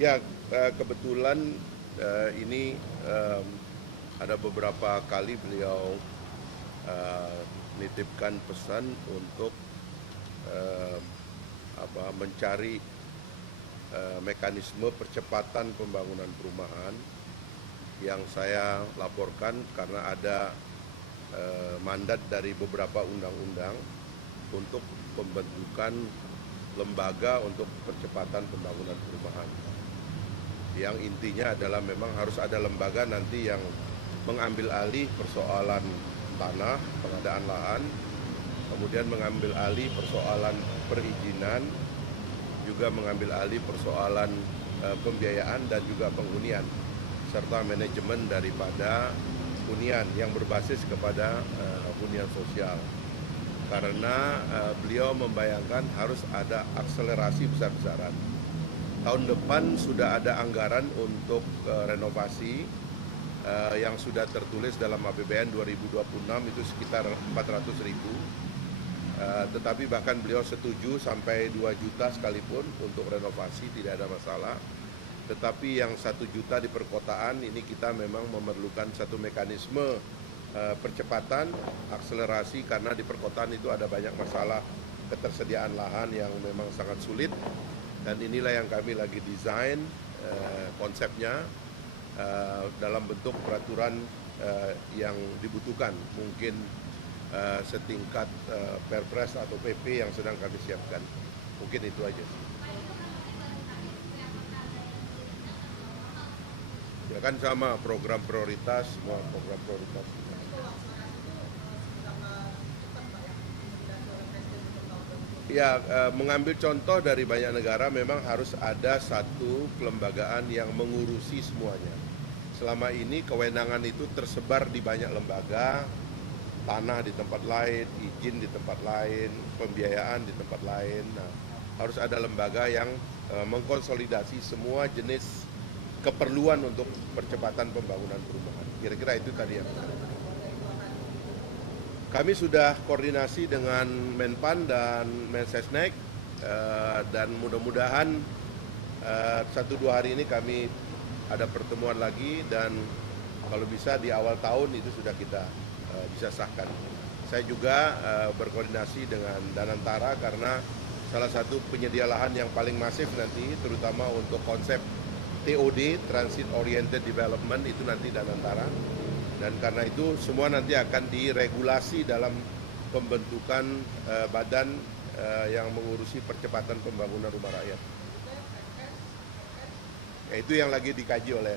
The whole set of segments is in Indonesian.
Ya, kebetulan ini ada beberapa kali beliau nitipkan pesan untuk eh, mencari mekanisme percepatan pembangunan perumahan yang saya laporkan karena ada mandat dari beberapa undang-undang untuk pembentukan lembaga untuk percepatan pembangunan perumahan. Yang intinya adalah memang harus ada lembaga nanti yang mengambil alih persoalan tanah, pengadaan lahan, kemudian mengambil alih persoalan perizinan, juga mengambil alih persoalan pembiayaan dan juga penghunian, serta manajemen daripada hunian yang berbasis kepada hunian sosial. Karena beliau membayangkan harus ada akselerasi besar-besaran. Tahun depan sudah ada anggaran untuk renovasi yang sudah tertulis dalam APBN 2026 itu sekitar 400.000. Tetapi bahkan beliau setuju sampai 2 juta sekalipun untuk renovasi, tidak ada masalah. Tetapi yang 1 juta di perkotaan ini kita memang memerlukan satu mekanisme percepatan, akselerasi, karena di perkotaan itu ada banyak masalah ketersediaan lahan yang memang sangat sulit, dan inilah yang kami lagi desain konsepnya dalam bentuk peraturan yang dibutuhkan, mungkin setingkat Perpres atau PP yang sedang kami siapkan. Mungkin itu aja sih. Ya kan sama program prioritas, semua program prioritas. Ya, mengambil contoh dari banyak negara memang harus ada satu kelembagaan yang mengurusi semuanya. Selama ini kewenangan itu tersebar di banyak lembaga, tanah di tempat lain, izin di tempat lain, pembiayaan di tempat lain. Nah, harus ada lembaga yang mengkonsolidasi semua jenis keperluan untuk percepatan pembangunan perumahan. Kira-kira itu tadi yang kami sudah koordinasi dengan Menpan dan Mensesnek, dan mudah-mudahan 1-2 hari ini kami ada pertemuan lagi, dan kalau bisa di awal tahun itu sudah kita bisa sahkan. Saya juga berkoordinasi dengan Danantara karena salah satu penyedia lahan yang paling masif nanti, terutama untuk konsep TOD, Transit Oriented Development, itu nanti Danantara. Dan karena itu semua nanti akan diregulasi dalam pembentukan badan yang mengurusi percepatan pembangunan rumah rakyat. Ya, itu yang lagi dikaji oleh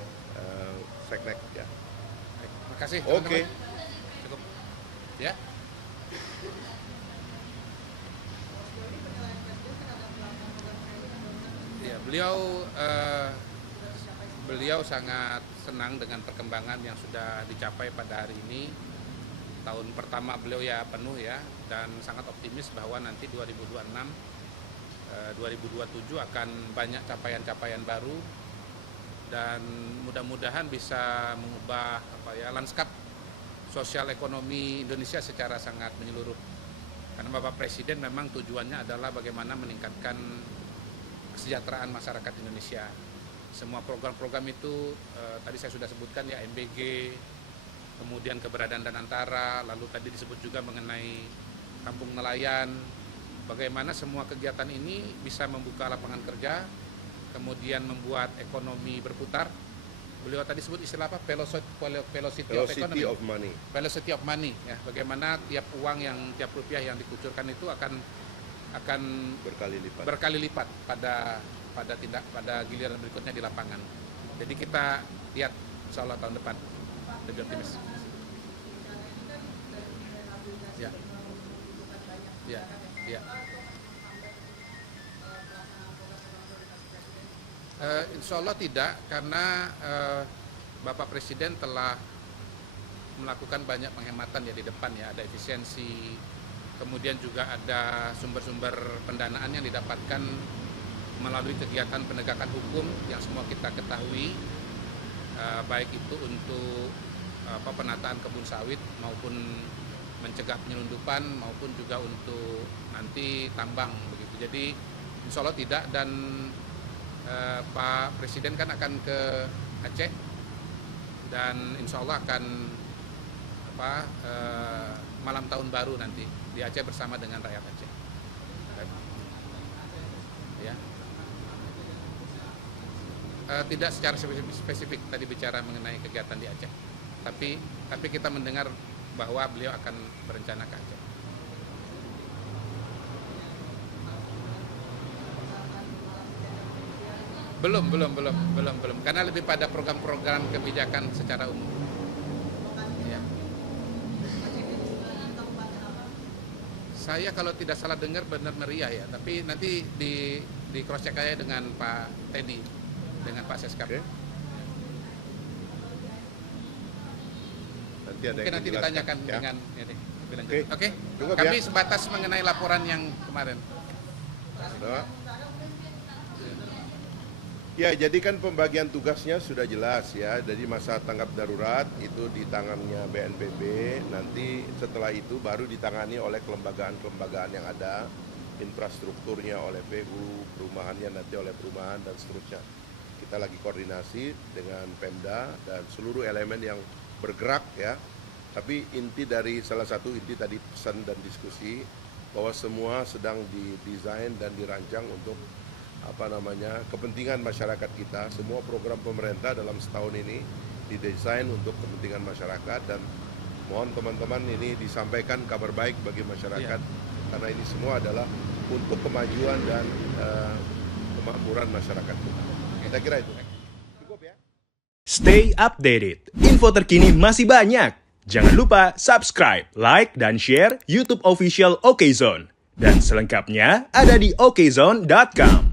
Seknek. Ya. Terima kasih. Oke. Cukup. Ya. Ya, beliau sangat senang dengan perkembangan yang sudah dicapai pada hari ini. Tahun pertama beliau ya penuh ya, dan sangat optimis bahwa nanti 2026, 2027 akan banyak capaian-capaian baru, dan mudah-mudahan bisa mengubah lanskap sosial ekonomi Indonesia secara sangat menyeluruh. Karena Bapak Presiden memang tujuannya adalah bagaimana meningkatkan kesejahteraan masyarakat Indonesia. Semua program-program itu tadi saya sudah sebutkan ya, MBG, kemudian keberadaan Danantara, lalu tadi disebut juga mengenai kampung nelayan, bagaimana semua kegiatan ini bisa membuka lapangan kerja, kemudian membuat ekonomi berputar. Beliau tadi sebut istilah apa? Velocity of money. Velocity of money ya, bagaimana tiap uang yang, tiap rupiah yang dikucurkan itu akan berkali lipat pada giliran berikutnya di lapangan. Jadi kita lihat insya Allah tahun depan lebih optimis. Ya. Ya. Ya. Insya Allah tidak, karena Bapak Presiden telah melakukan banyak penghematan ya di depan ya, ada efisiensi, kemudian juga ada sumber-sumber pendanaan yang didapatkan melalui kegiatan penegakan hukum yang semua kita ketahui, baik itu untuk penataan kebun sawit maupun mencegah penyelundupan maupun juga untuk nanti tambang begitu. Jadi insya Allah tidak, dan Pak Presiden kan akan ke Aceh dan insya Allah akan malam tahun baru nanti di Aceh bersama dengan rakyat Aceh. Ya. Tidak secara spesifik tadi bicara mengenai kegiatan di Aceh, tapi kita mendengar bahwa beliau akan berencana ke Aceh. Belum, karena lebih pada program-program kebijakan secara umum. Ya. Saya kalau tidak salah dengar benar meriah ya, tapi nanti di cross check aja dengan Pak Teddy, dengan Pak Seskap. Okay. Nanti ditanyakan ya. dengan ini. Oke. ya. Kami sebatas mengenai laporan yang kemarin. Ya, jadi kan pembagian tugasnya sudah jelas ya. Jadi masa tanggap darurat itu di tangannya BNPB. Nanti setelah itu baru ditangani oleh kelembagaan-kelembagaan yang ada, infrastrukturnya oleh PU, perumahannya nanti oleh perumahan dan seterusnya. Kita lagi koordinasi dengan Pemda dan seluruh elemen yang bergerak ya. Tapi salah satu inti tadi pesan dan diskusi bahwa semua sedang didesain dan dirancang untuk kepentingan masyarakat kita. Semua program pemerintah dalam setahun ini didesain untuk kepentingan masyarakat dan mohon teman-teman ini disampaikan kabar baik bagi masyarakat karena ini semua adalah untuk kemajuan dan kemakmuran masyarakat kita. Kita kira itu. Cukup ya. Stay updated. Info terkini masih banyak. Jangan lupa subscribe, like, dan share YouTube official OKZone. Dan selengkapnya ada di okezone.com.